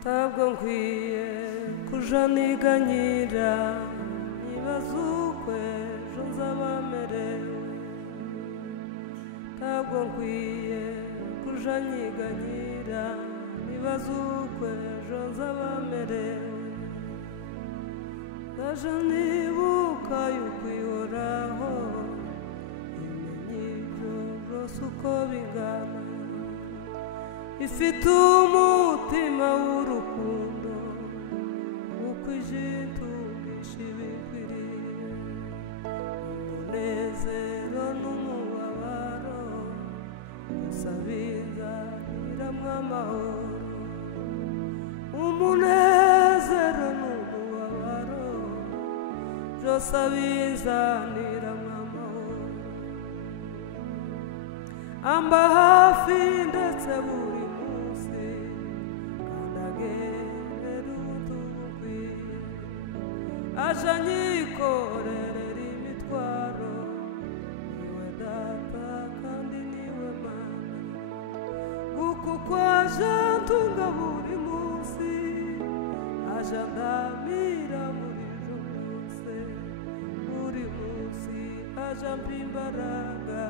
ntabwo nkwiye kuja niganyira nibaza uko ejo nzaba merewe ntabwo nkwiye kuja niganyira nibaza uko ejo nzaba merewe ndaje nibuka yuko ihoraho imenya ibyo byose uko bingana ifite umutima w'urukundo ukwije itungisha ibikwiriye umunezero n'umubabaro gusa bizaniramwo amahoro umunezero n'umubabaro byose bizaniramwo amahoro amba hafi ndetse buri aja nyikorerera imitwaro niwe data kandi niwe mana kuko kwaje ntunga buri munsi aja ndamira muri jo byose buri munsi aja mpa imbaraga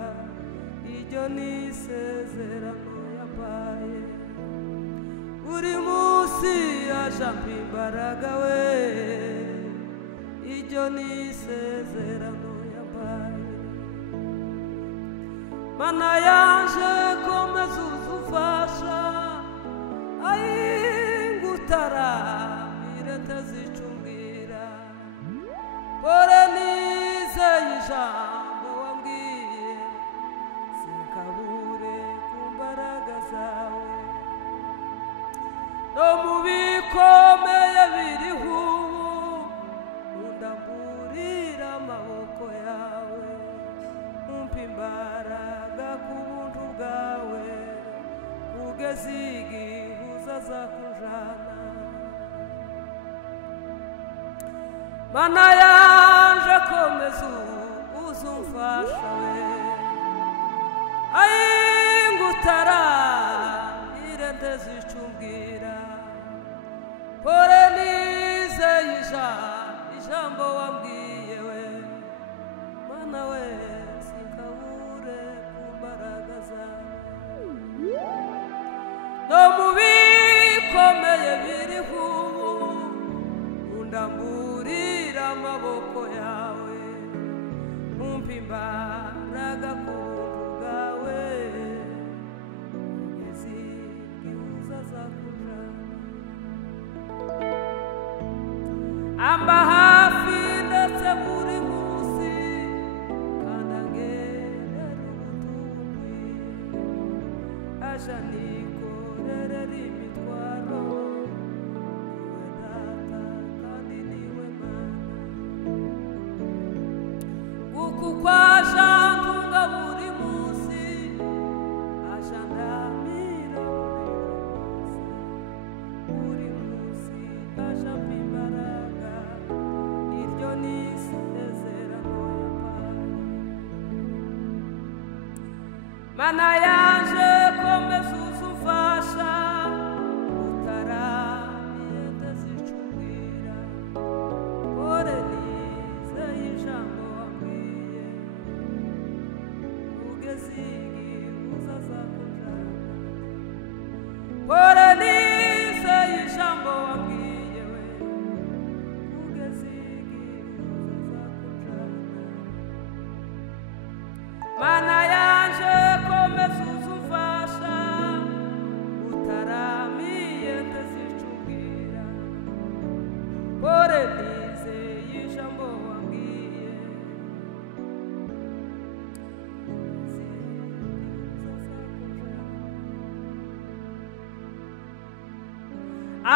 iryo ni isezerano yampaye buri munsi aja mpa imbaraga we iryo ni isezerano yampaye mana yanje komeza uzufasha ayingutara irete zicumbwira pore nizeye ijambo wambwiye sinkabure ku mbaraga zawe no mu bikomeye biriho ndamburira amaboko yawe umpa imbaraga ku buntu bwawe kugeza igihe uzazakujana mana yanje komeza uzumfasha we ayingutara irende zicumbwira pore nizeye ijambo wambwiye we mana we sinkabure ku mbaraga zawe no mu bikomeye biriho ubu undamburira amaboko yawe umpa imbaraga ku buntu bwawe kugeza igihe uzazakujana amba hafi ndetse buri munsi kandi angerera ubutumwi aja nikorerera imitwaro niwe data kandi niwe mana kuko kwaja ntunga buri munsi aja ndamira buri munsi aja mpa imbaraga iryo ni isezerano yampaye mana yanje komeza uzumfasha utaramiye ndazicumbwira pore nizeye ijambo wambwiye kugeza igihe uzazakujana pore nizeye ijambo wambwiye we kugeza igihe uzazakujana mana yanje komeza uzumfasha utaramiye ndazicumbwira pore nizeye ijambo wambwiye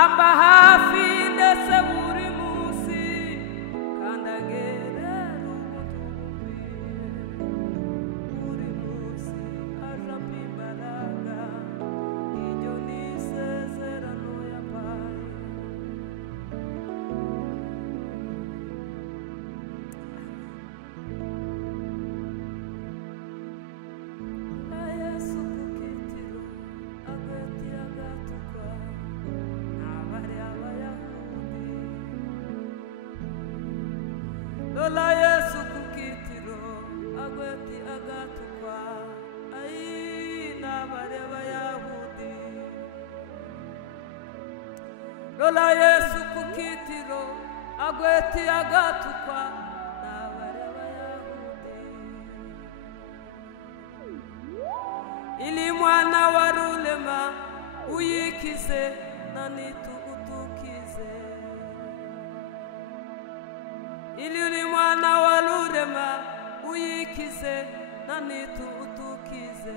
amba hafi ndetse buri munsi kandi angerera ubutumwi buri munsi aja mpa imbaraga iryo ni isezerano yampaye Yesu kukitiro agati agatukwa Lola Yesu kukitiro agweti agatukwa n'abari b'Abayahudi ili mwana wa rurema uyikize na nitugutukize ili uli mwana wa rurema uyikize na nitugutukize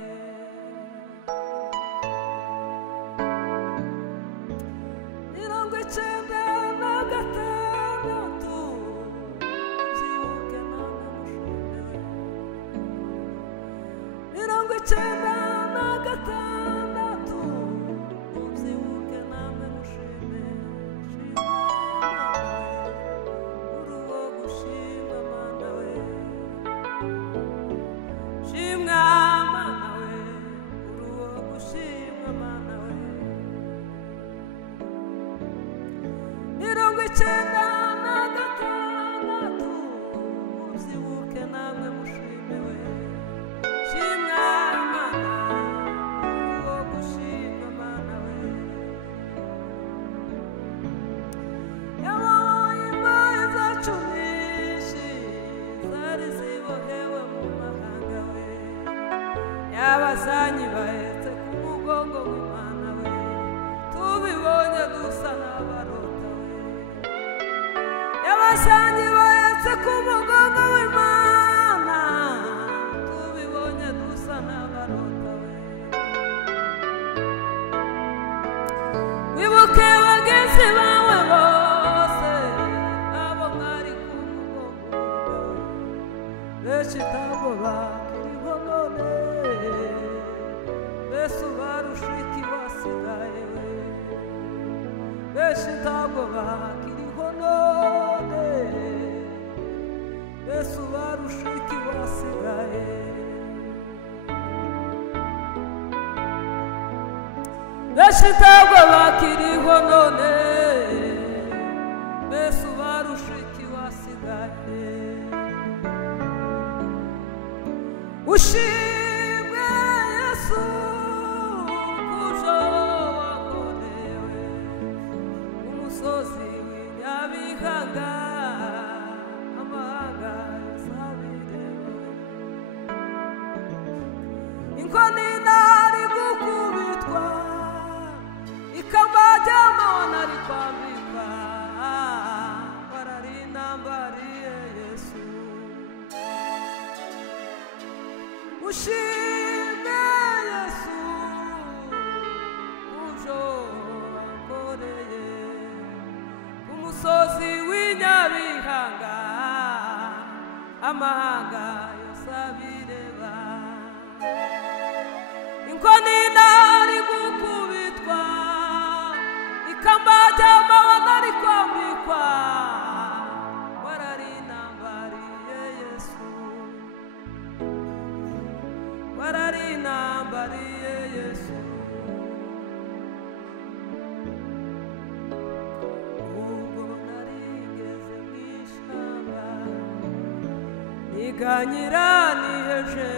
Abazanyi bahetse ku mugongo w'Imana we tubibonye dusa n'abarota we abazanyi bahetse ku mugongo w'Imana tubibonye dusa n'abarota we wibuke bagenzi bawe bose abo mwari ku mugongo benshi ntabwo bakiriho none Besu barushiki wasigaye Beshi ntabwo bakiriho none Besu barushiki wasigaye Beshi ntabwo bakiriho none Besu barushiki wasigaye Ushimwe Yesu umusozi w'inyabihanga amahanga yasabireba inkoni nari gukubitwa ikamba ry'amahona rikwambikwa bararinambariye Yesu ushime Yesu ujo wakoreye umusozi w'inyabihanga amahanga yosabireba inkoni nari gukubitwa ikamba ry'amahona rikwambikwa wararinambariye Yesu wararinambariye Yesu Ganyira niheje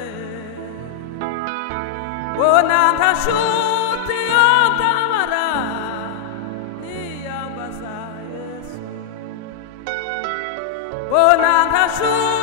Bona ntashuti yotabara Niyambaza Yesu Bona ntashuti